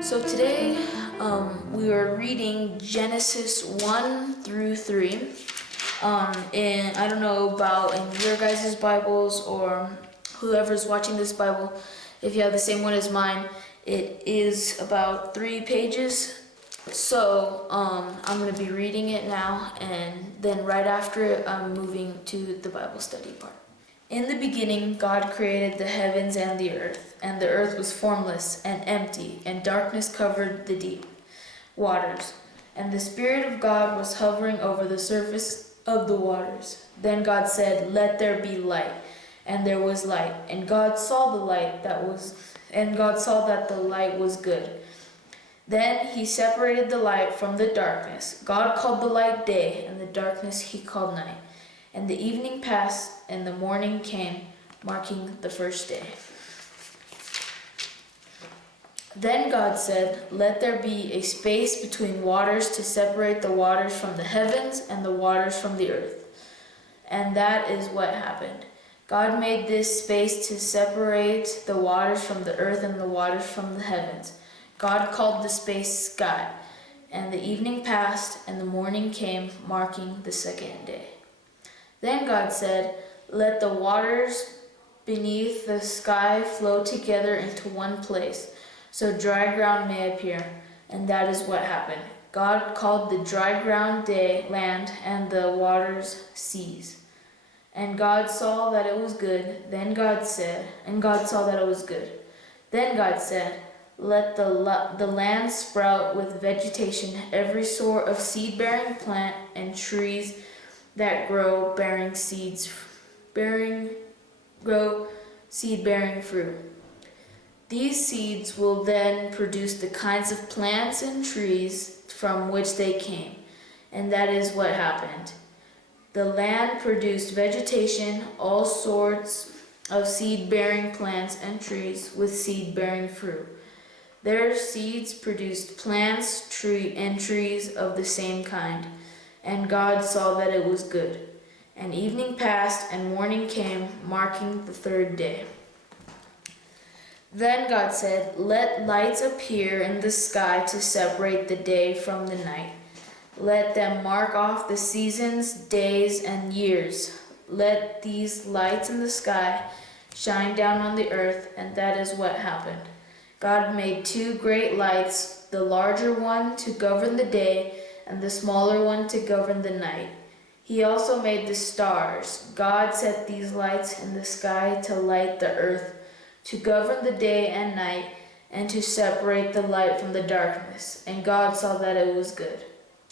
So today we are reading Genesis 1 through 3. And I don't know about in your guys' Bibles or whoever's watching this Bible, if you have the same one as mine, it is about 3 pages. So I'm going to be reading it now, and then right after it, I'm moving to the Bible study part. In the beginning, God created the heavens and the earth was formless and empty, and darkness covered the deep waters. And the Spirit of God was hovering over the surface of the waters. Then God said, "Let there be light," and there was light. And God saw that the light was good. Then he separated the light from the darkness. God called the light day, and the darkness he called night. And the evening passed, and the morning came, marking the first day. Then God said, "Let there be a space between waters to separate the waters from the heavens and the waters from the earth." And that is what happened. God made this space to separate the waters from the earth and the waters from the heavens. God called the space sky. And the evening passed, and the morning came, marking the second day. Then God said, "Let the waters beneath the sky flow together into one place, so dry ground may appear." And that is what happened. God called the dry ground land, and the waters seas. And God saw that it was good. Then God saw that it was good. Then God said, "Let the land sprout with vegetation, every sort of seed-bearing plant and trees that grow seed-bearing fruit. These seeds will then produce the kinds of plants and trees from which they came." And that is what happened. The land produced vegetation, all sorts of seed-bearing plants and trees with seed-bearing fruit. Their seeds produced plants, trees of the same kind. And God saw that it was good. And evening passed, and morning came, marking the third day. Then God said, "Let lights appear in the sky to separate the day from the night. Let them mark off the seasons, days, and years. Let these lights in the sky shine down on the earth." And that is what happened. God made 2 great lights, the larger one to govern the day, and the smaller one to govern the night. He also made the stars. God set these lights in the sky to light the earth, to govern the day and night, and to separate the light from the darkness. And God saw that it was good.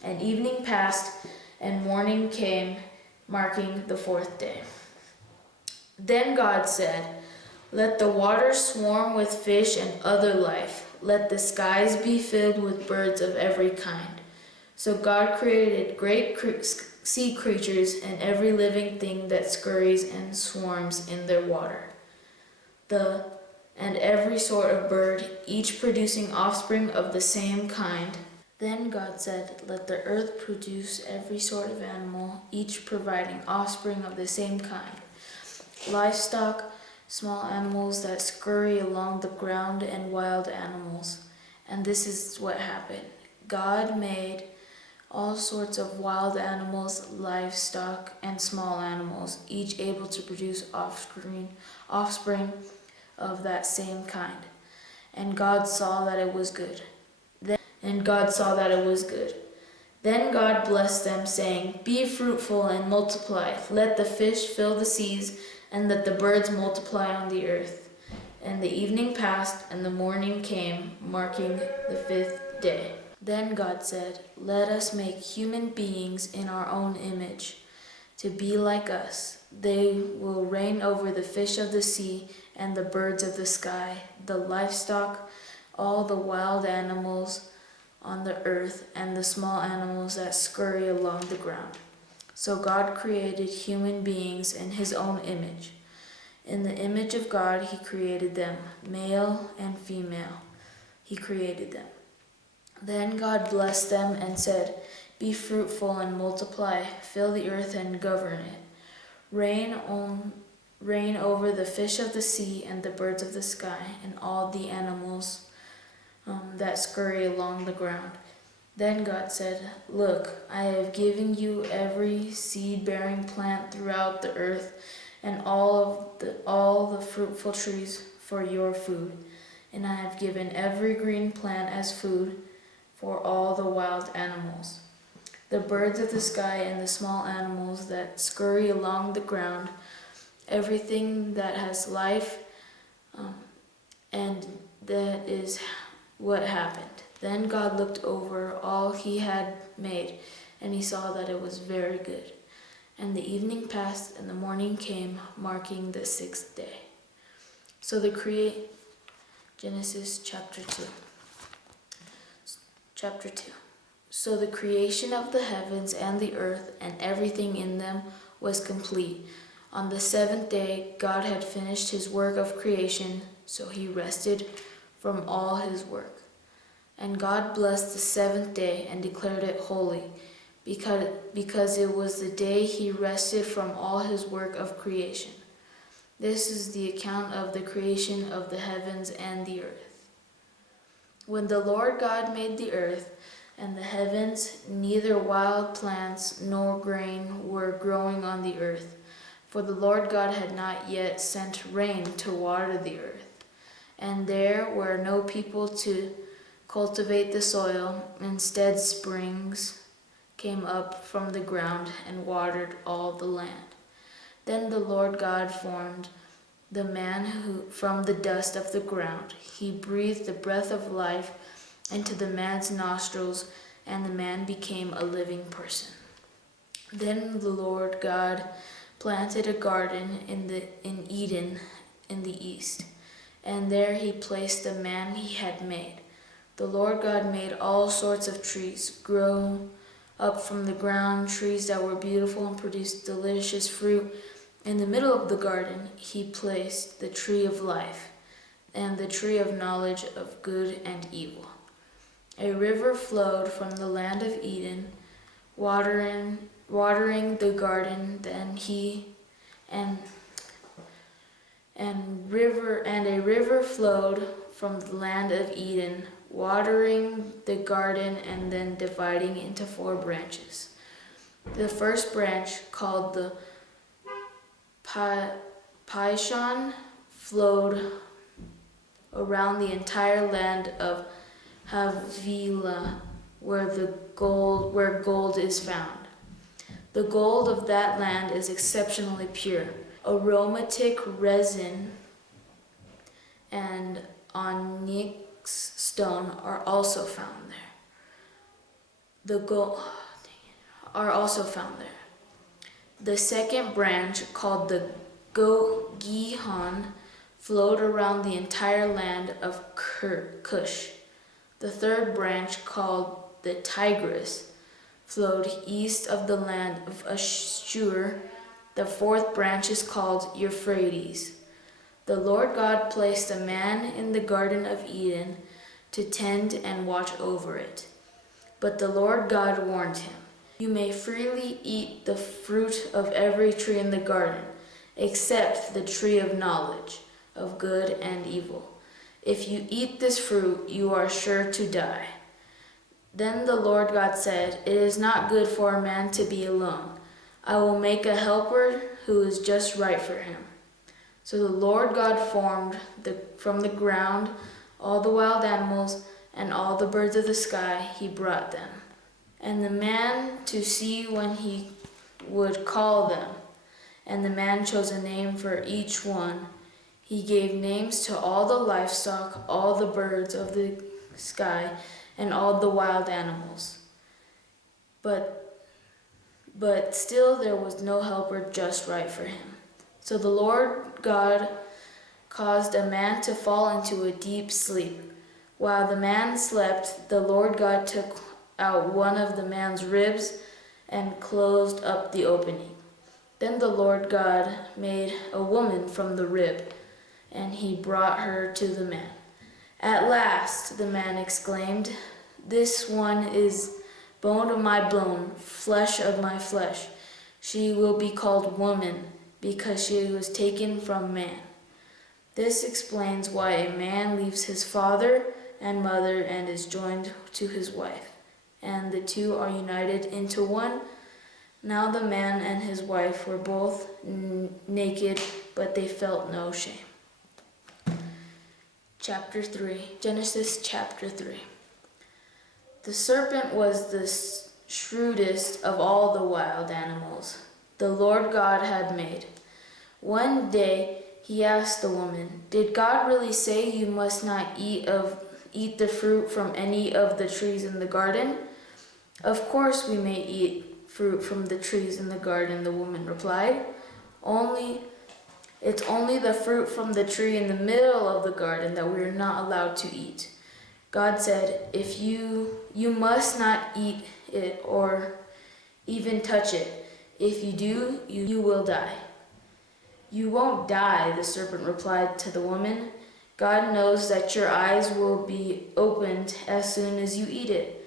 And evening passed, and morning came, marking the fourth day. Then God said, "Let the waters swarm with fish and other life. Let the skies be filled with birds of every kind." So God created great sea creatures and every living thing that scurries and swarms in the water, and every sort of bird, each producing offspring of the same kind. Then God said, "Let the earth produce every sort of animal, each providing offspring of the same kind, livestock, small animals that scurry along the ground, and wild animals." And this is what happened. God made all sorts of wild animals, livestock, and small animals, each able to produce offspring of that same kind. And God saw that it was good. Then God blessed them, saying, "Be fruitful and multiply. Let the fish fill the seas, and let the birds multiply on the earth." And the evening passed, and the morning came, marking the 5th day. Then God said, "Let us make human beings in our own image, to be like us. They will reign over the fish of the sea and the birds of the sky, the livestock, all the wild animals on the earth, and the small animals that scurry along the ground." So God created human beings in his own image. In the image of God he created them, male and female. He created them. Then God blessed them and said, "Be fruitful and multiply, fill the earth and govern it. Reign over the fish of the sea and the birds of the sky and all the animals that scurry along the ground. Then God said, "Look, I have given you every seed-bearing plant throughout the earth, and all the fruitful trees for your food. And I have given every green plant as food for all the wild animals, the birds of the sky and the small animals that scurry along the ground, everything that has life." And that is what happened. Then God looked over all he had made, and he saw that it was very good. And the evening passed, and the morning came, marking the sixth day. So Genesis chapter 2. Chapter 2. So the creation of the heavens and the earth and everything in them was complete. On the seventh day, God had finished his work of creation, so he rested from all his work. And God blessed the seventh day and declared it holy, because it was the day he rested from all his work of creation. This is the account of the creation of the heavens and the earth. When the Lord God made the earth and the heavens, neither wild plants nor grain were growing on the earth, for the Lord God had not yet sent rain to water the earth, and there were no people to cultivate the soil. Instead, springs came up from the ground and watered all the land. Then the Lord God formed the man from the dust of the ground. He breathed the breath of life into the man's nostrils, and the man became a living person. Then the Lord God planted a garden in Eden in the east, and there he placed the man he had made. The Lord God made all sorts of trees grow up from the ground, trees that were beautiful and produced delicious fruit. In the middle of the garden, he placed the tree of life and the tree of knowledge of good and evil. A river flowed from the land of Eden, watering the garden. Then a river flowed from the land of Eden, watering the garden and then dividing into 4 branches. The first branch, called the Pishon, flowed around the entire land of Havilah, where gold is found. The gold of that land is exceptionally pure. Aromatic resin and onyx stone are also found there. The second branch, called the Gihon, flowed around the entire land of Cush. The third branch, called the Tigris, flowed east of the land of Ashur. The fourth branch is called Euphrates. The Lord God placed a man in the Garden of Eden to tend and watch over it. But the Lord God warned him, "You may freely eat the fruit of every tree in the garden, except the tree of knowledge of good and evil. If you eat this fruit, you are sure to die." Then the Lord God said, "It is not good for a man to be alone. I will make a helper who is just right for him." So the Lord God formed from the ground all the wild animals and all the birds of the sky. He brought them, and the man to see when he would call them. And the man chose a name for each one. He gave names to all the livestock, all the birds of the sky, and all the wild animals. But still there was no helper just right for him. So the Lord God caused a man to fall into a deep sleep. While the man slept, the Lord God took out one of the man's ribs and closed up the opening. Then the Lord God made a woman from the rib, and he brought her to the man. "At last," the man exclaimed, "this one is bone of my bone, flesh of my flesh. She will be called woman, because she was taken from man." This explains why a man leaves his father and mother and is joined to his wife, and the two are united into one. Now the man and his wife were both naked, but they felt no shame. Chapter 3, Genesis chapter 3. The serpent was the shrewdest of all the wild animals the Lord God had made. One day he asked the woman, "Did God really say you must not eat the fruit from any of the trees in the garden?" "Of course we may eat fruit from the trees in the garden," the woman replied. It's only the fruit from the tree in the middle of the garden that we are not allowed to eat. God said, "If you must not eat it or even touch it. If you do, you will die." "You won't die," the serpent replied to the woman. "God knows that your eyes will be opened as soon as you eat it,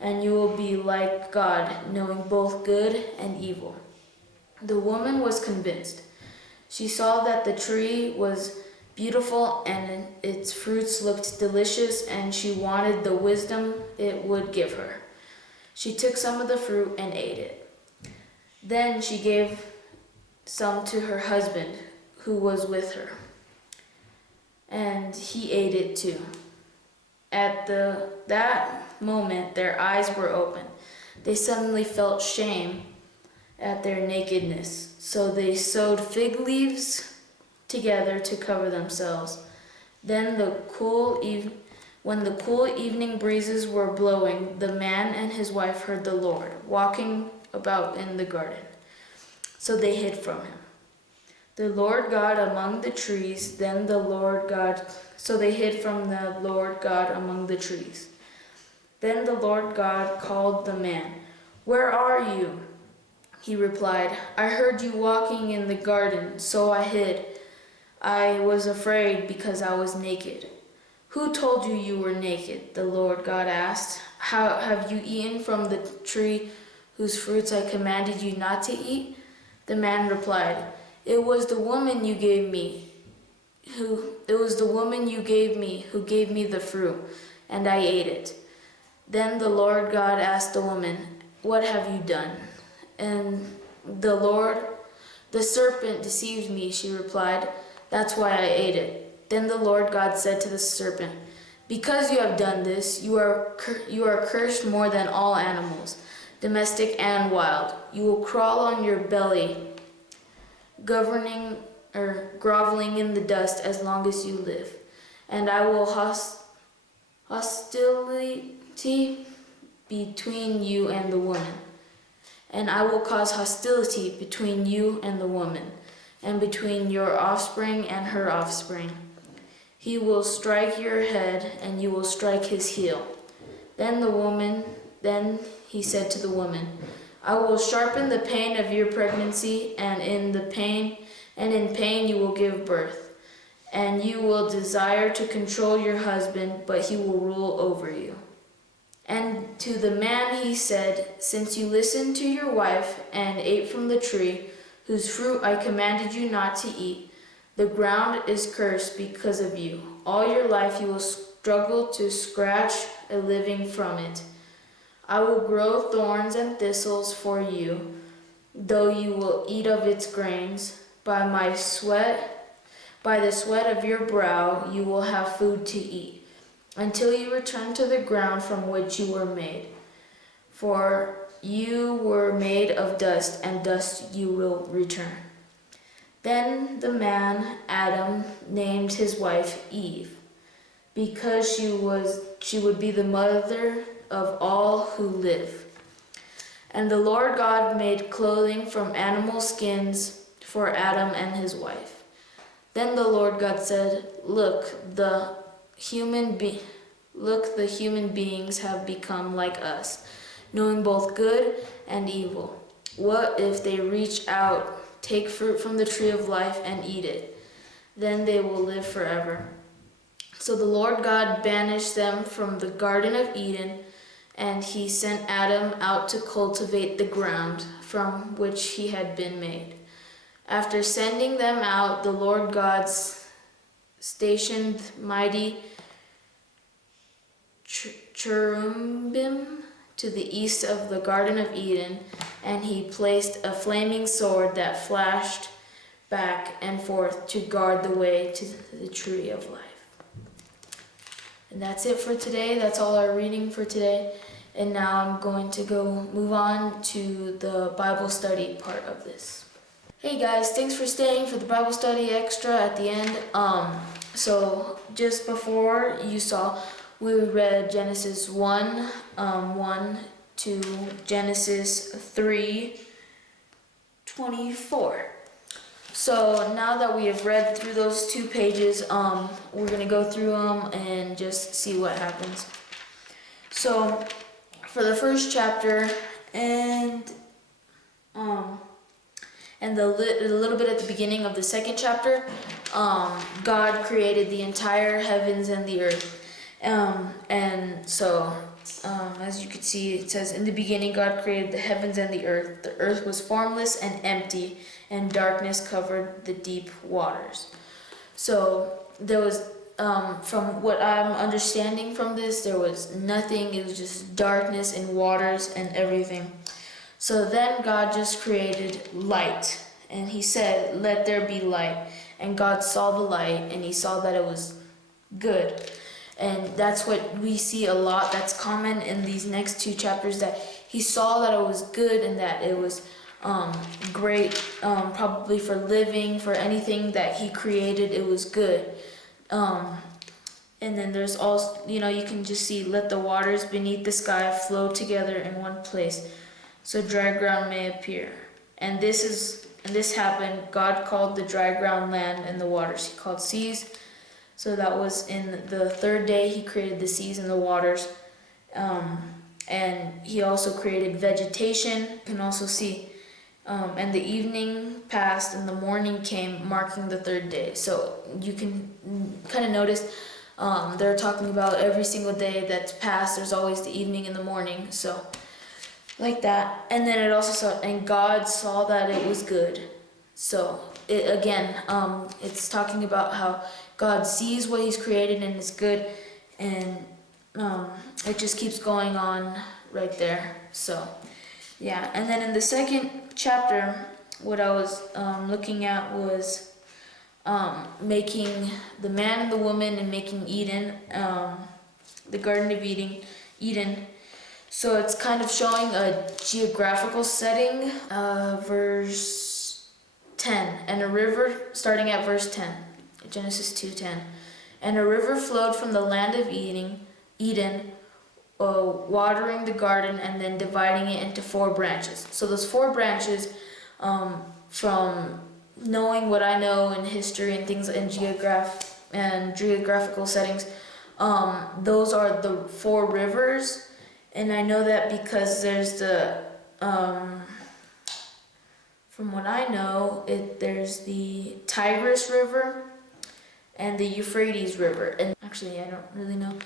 and you will be like God, knowing both good and evil." The woman was convinced. She saw that the tree was beautiful and its fruits looked delicious, and she wanted the wisdom it would give her. She took some of the fruit and ate it. Then she gave some to her husband, who was with her, and he ate it too. At that moment, their eyes were open. They suddenly felt shame at their nakedness, so they sewed fig leaves together to cover themselves. Then when the cool evening breezes were blowing, the man and his wife heard the Lord walking about in the garden. So they hid from him. The Lord God among the trees, so they hid from the Lord God among the trees. Then the Lord God called the man. "Where are you?" He replied, "I heard you walking in the garden, so I hid. I was afraid because I was naked." "Who told you you were naked?" the Lord God asked. Have you eaten from the tree whose fruits I commanded you not to eat?" The man replied, It was the woman you gave me who gave me the fruit, and I ate it." Then the Lord God asked the woman, "What have you done?" And "The serpent deceived me," she replied. "That's why I ate it." Then the Lord God said to the serpent, "Because you have done this, you are cursed more than all animals, domestic and wild. You will crawl on your belly, groveling in the dust as long as you live. And I will hostility between you and the woman. And I will cause hostility between you and the woman, and between your offspring and her offspring. He will strike your head, and you will strike his heel." Then he said to the woman, "I will sharpen the pain of your pregnancy, and in pain you will give birth. And you will desire to control your husband, but he will rule over you." And to the man he said, "Since you listened to your wife and ate from the tree whose fruit I commanded you not to eat, the ground is cursed because of you. All your life you will struggle to scratch a living from it. I will grow thorns and thistles for you, though you will eat of its grains. By the sweat of your brow you will have food to eat, until you return to the ground from which you were made. For you were made of dust, and dust you will return." Then the man, Adam, named his wife Eve, because she would be the mother of all who live. And the Lord God made clothing from animal skins for Adam and his wife. Then the Lord God said, Look, the human beings have become like us, knowing both good and evil. What if they reach out, take fruit from the tree of life and eat it? Then they will live forever." So the Lord God banished them from the Garden of Eden, and he sent Adam out to cultivate the ground from which he had been made. After sending them out, the Lord God stationed mighty cherubim to the east of the Garden of Eden, and he placed a flaming sword that flashed back and forth to guard the way to the tree of life. And that's it for today. That's all our reading for today. And now I'm going to go move on to the Bible study part of this. Hey guys, thanks for staying for the Bible study extra at the end. So just before you saw, we read Genesis 1, 1 to Genesis 3:24. So now that we have read through those 2 pages, we're going to go through them and just see what happens. So for the first chapter and a little bit at the beginning of the second chapter, God created the entire heavens and the earth. And so, as you can see, it says, in the beginning God created the heavens and the earth. The earth was formless and empty, and darkness covered the deep waters. So there was, from what I'm understanding from this, there was nothing. It was just darkness and waters and everything. So then God just created light, and he said, let there be light. And God saw the light, and he saw that it was good. And that's what we see a lot. That's common in these next 2 chapters, that he saw that it was good and that it was great, probably for living, for anything that he created, it was good. And then there's also, you can just see, let the waters beneath the sky flow together in one place, so dry ground may appear. And this happened. God called the dry ground land, and the waters he called seas. So that was in the 3rd day he created the seas and the waters. And he also created vegetation. You can also see, and the evening passed and the morning came, marking the 3rd day. So you can kind of notice they're talking about every single day that's passed, there's always the evening and the morning. So like that. And then it also saw, and God saw that it was good. So it's talking about how God sees what he's created and it's good, and it just keeps going on right there. So yeah, and then in the second chapter, what I was looking at was making the man and the woman, and making Eden, the Garden of Eden. So it's kind of showing a geographical setting. Verse 10, and a river, starting at verse 10, Genesis 2:10. And a river flowed from the land of Eden, watering the garden and then dividing it into 4 branches. So those 4 branches, from knowing what I know in history and things in geographical settings, those are the 4 rivers. And I know that because there's from what I know, there's the Tigris River and the Euphrates River. And actually, I don't really know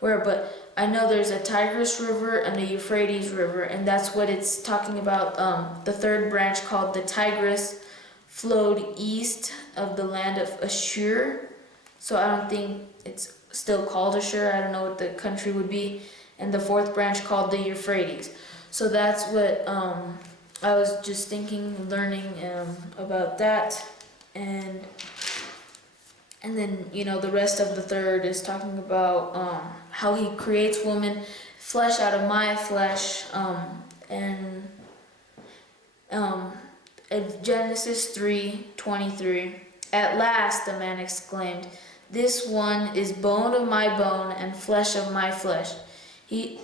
where, but I know there's a Tigris River and a Euphrates River, and that's what it's talking about. The 3rd branch, called the Tigris, flowed east of the land of Ashur. So I don't think it's still called Ashur. I don't know what the country would be. And the 4th branch, called the Euphrates. So that's what I was just thinking, learning about that. And then, the rest of the 3rd is talking about how he creates woman, flesh out of my flesh. And Genesis 3:23. At last, the man exclaimed, this one is bone of my bone and flesh of my flesh. She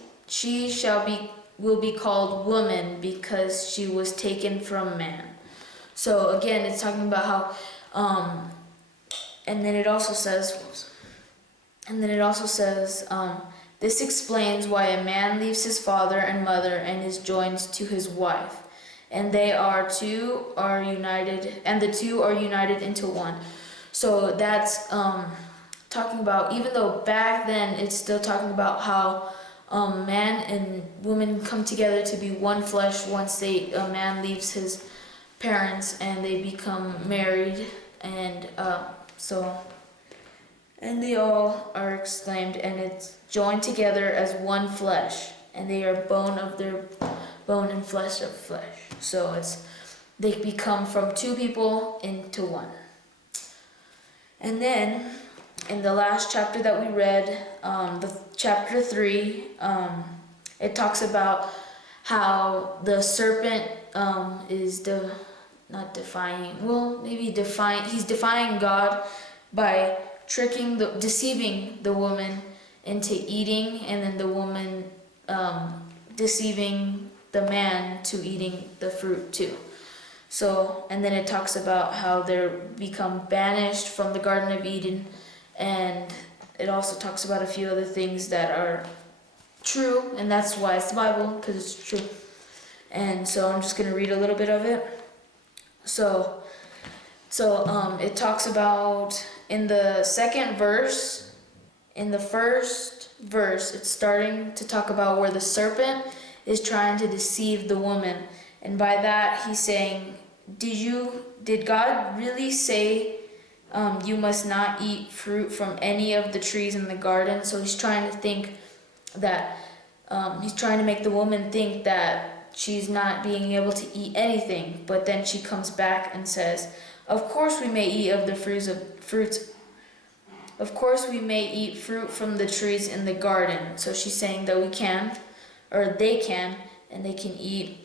will be called woman, because she was taken from man. So again, it's talking about how, and then it also says, this explains why a man leaves his father and mother and is joined to his wife, and the two are united into one. So that's talking about, even though back then it's still talking about how man and woman come together to be one flesh once a man leaves his parents and they become married, and so And they all are exclaimed, and it's joined together as one flesh, and they are bone of their bone and flesh of flesh. So they become from two people into one. And then in the last chapter that we read, the chapter 3, it talks about how the serpent is he's defying God by deceiving the woman into eating, and then the woman deceiving the man to eating the fruit too. So, and then it talks about how they're become banished from the Garden of Eden, and it also talks about a few other things that are true, and that's why it's the Bible, because it's true. And so I'm just going to read a little bit of it. So it talks about in the second verse, in the first verse, it's starting to talk about where the serpent is trying to deceive the woman. And by that, he's saying, did God really say you must not eat fruit from any of the trees in the garden? So he's trying to think that, he's trying to make the woman think that she's not being able to eat anything. But then she comes back and says, of course we may eat of the fruits. Of course we may eat fruit from the trees in the garden. So she's saying that we can, or they can, and they can eat.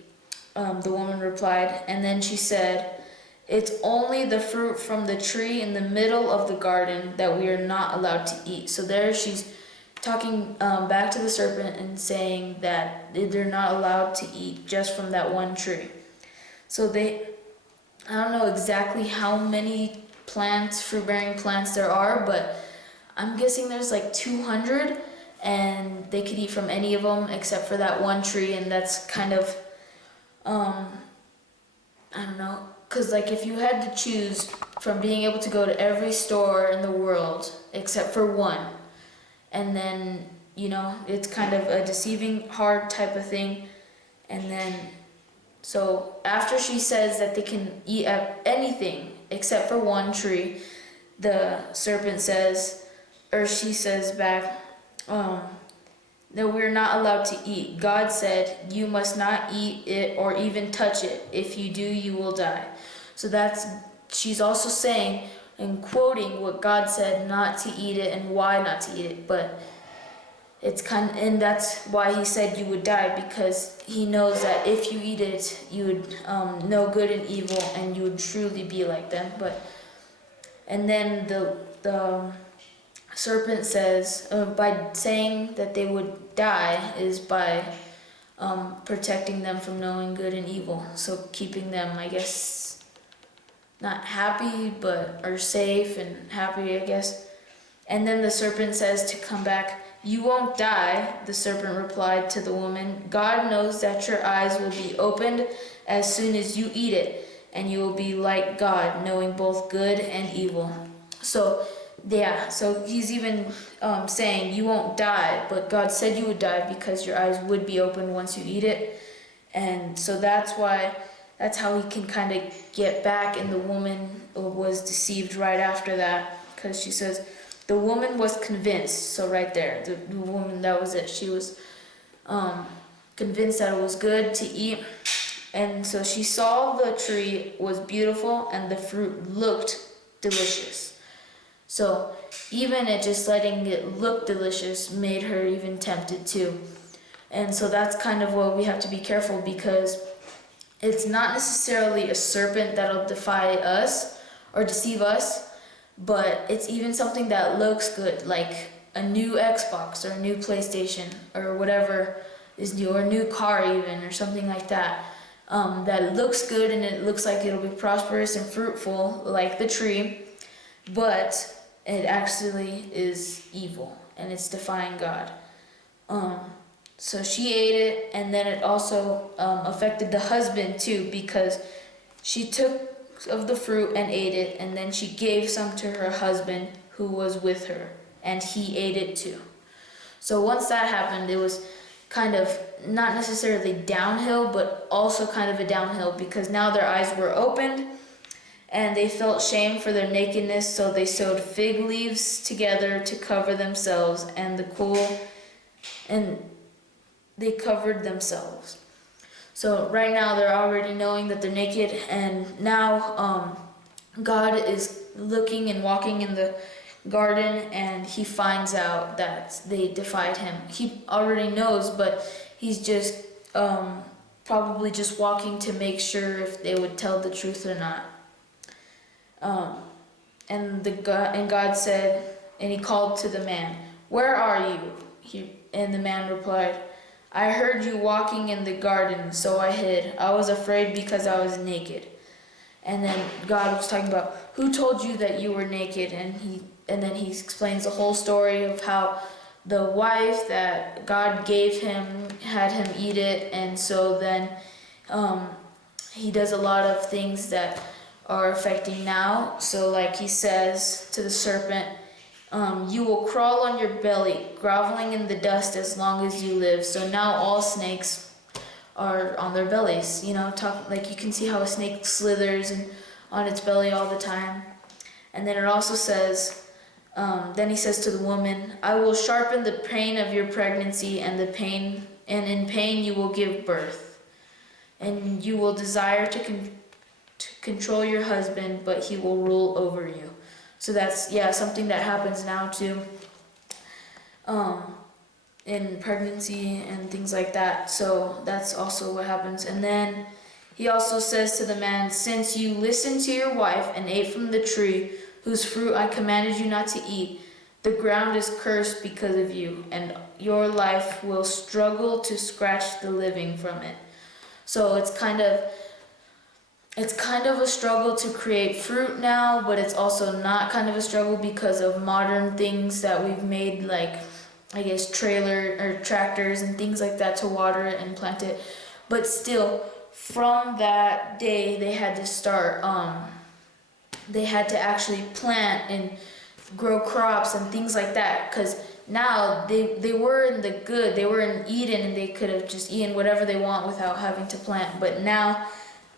The woman replied, and then she said, it's only the fruit from the tree in the middle of the garden that we are not allowed to eat. So there she's talking back to the serpent and saying that they're not allowed to eat just from that one tree. So I don't know exactly how many fruit-bearing plants there are, but I'm guessing there's like 200, and they could eat from any of them except for that one tree, and that's kind of, I don't know, because like if you had to choose from being able to go to every store in the world except for one, and then, it's kind of a deceiving, hard type of thing, and then, so after she says that they can eat anything except for one tree, the serpent says, or she says back, that we're not allowed to eat. God said, you must not eat it or even touch it. If you do, you will die. So she's also saying and quoting what God said not to eat it and why not to eat it. But and that's why he said you would die, because he knows that if you eat it, you would know good and evil, and you would truly be like them. And then the serpent says, by saying that they would die is by protecting them from knowing good and evil. So keeping them, I guess, not happy, but are safe and happy, I guess. And then the serpent says to come back, you won't die, the serpent replied to the woman. God knows that your eyes will be opened as soon as you eat it, and you will be like God, knowing both good and evil. So he's even saying you won't die, but God said you would die because your eyes would be open once you eat it. And so that's how he can kind of get back, and the woman was deceived right after that, because she says, the woman was convinced. So right there, the woman, that was it. She was convinced that it was good to eat. And so she saw the tree was beautiful and the fruit looked delicious. So even just letting it look delicious made her even tempted too. And so that's kind of what we have to be careful, because it's not necessarily a serpent that'll defy us or deceive us, but it's even something that looks good, like a new Xbox or a new PlayStation or whatever is new, or a new car even, or something like that. That looks good and it looks like it'll be prosperous and fruitful like the tree, but it actually is evil and it's defying God. So she ate it, and then it also affected the husband too, because she took of the fruit and ate it, and then she gave some to her husband who was with her, and he ate it too. So once that happened, it was kind of not necessarily downhill, but also kind of a downhill, because now their eyes were opened, And they felt shame for their nakedness, so they sewed fig leaves together to cover themselves, and they covered themselves. So right now they're already knowing that they're naked, and now God is looking and walking in the garden, and he finds out that they defied him. He already knows, but he's just probably just walking to make sure if they would tell the truth or not. And God said, and he called to the man, "Where are you?" And the man replied, "I heard you walking in the garden, so I hid. I was afraid because I was naked." And then God was talking about, "Who told you that you were naked?" And then he explains the whole story of how the wife that God gave him had him eat it, and so then he does a lot of things that are affecting now. So like he says to the serpent, "You will crawl on your belly, groveling in the dust as long as you live." So now all snakes are on their bellies, like you can see how a snake slithers and on its belly all the time. And then it also says, then he says to the woman, "I will sharpen the pain of your pregnancy, and in pain you will give birth. And you will desire to control your husband, but he will rule over you." So that's something that happens now too, in pregnancy and things like that. So that's also what happens. And then he also says to the man, "Since you listened to your wife and ate from the tree whose fruit I commanded you not to eat, the ground is cursed because of you, and your life will struggle to scratch the living from it." So it's kind of a struggle to create fruit now, but it's also not kind of a struggle because of modern things that we've made, like I guess tractors and things like that to water it and plant it. But still, from that day they had to start they had to actually plant and grow crops and things like that, because now they were in the good, they were in Eden, and they could have just eaten whatever they want without having to plant. But now,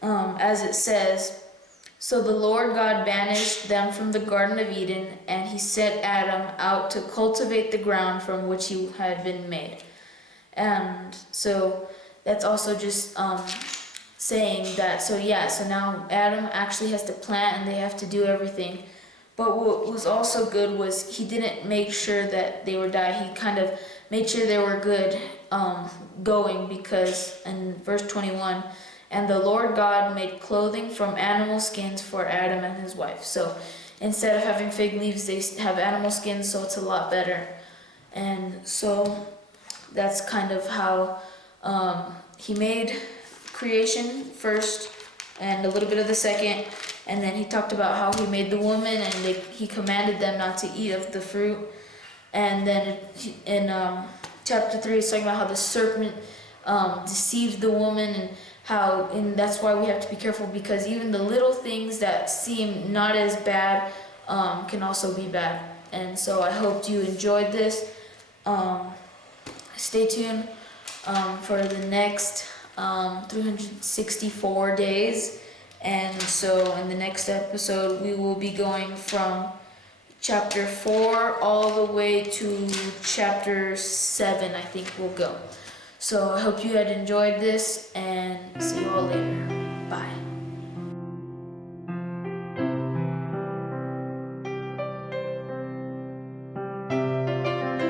as it says, "So the Lord God banished them from the Garden of Eden, and he sent Adam out to cultivate the ground from which he had been made." And so that's also just saying that, so now Adam actually has to plant and they have to do everything. But what was also good was he didn't make sure that they would die. He kind of made sure they were good going, because in verse 21, "And the Lord God made clothing from animal skins for Adam and his wife." So instead of having fig leaves, they have animal skins, so it's a lot better. And so that's kind of how he made creation first and a little bit of the second, and then he talked about how he made the woman, and he commanded them not to eat of the fruit. And then in chapter 3 it's talking about how the serpent deceived the woman, and that's why we have to be careful, because even the little things that seem not as bad can also be bad. And so I hope you enjoyed this. Stay tuned for the next 364 days. And so in the next episode we will be going from chapter 4 all the way to chapter 7, I think we'll go. So I hope you had enjoyed this, and see you all later. Bye.